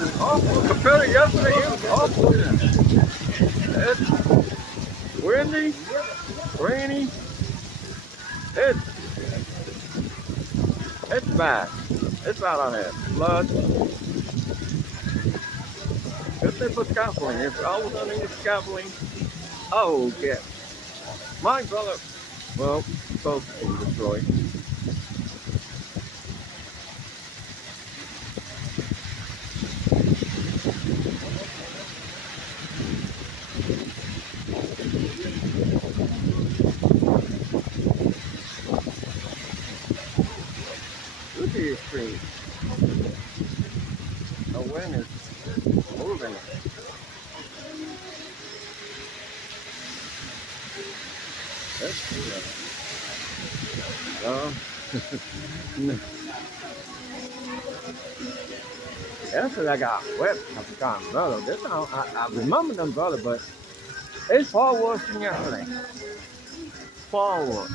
is awful. Compared to yesterday, it was awful. It's windy, rainy. It's it's bad. It's bad on here. Flood. Good thing for scaffolding. If I was under scaffolding, oh yeah. My brother, well, supposed to be destroyed. Look at these trees. The wind is moving. That's yesterday I got wet. I forgot brother. This I remember them brother, but it's far worse than yesterday. Far worse.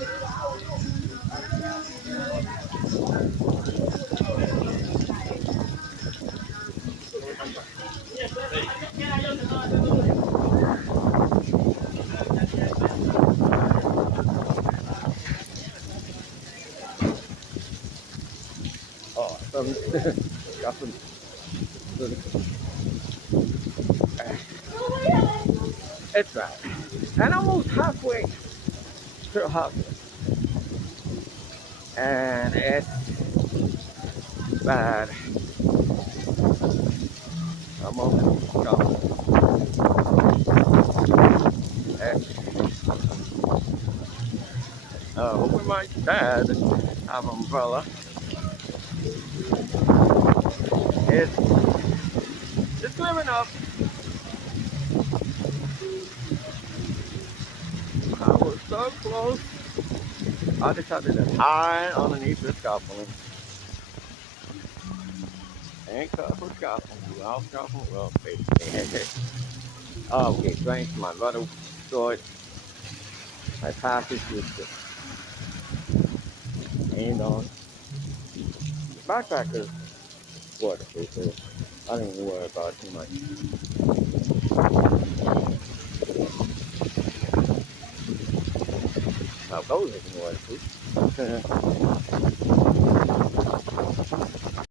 Oh, got some. It's right. And almost halfway to the house. And it's bad. I'm almost gone. Hoping my dad have umbrella. It's clearing up. I was so close. I decided to hide underneath the scaffolding. And cut for scaffolding. Well, scaffolding, well, basically. Okay, thanks. My brother stored my package with the and on. Backpack is waterproof, so I don't even worry about it too much. Now, those are waterproof.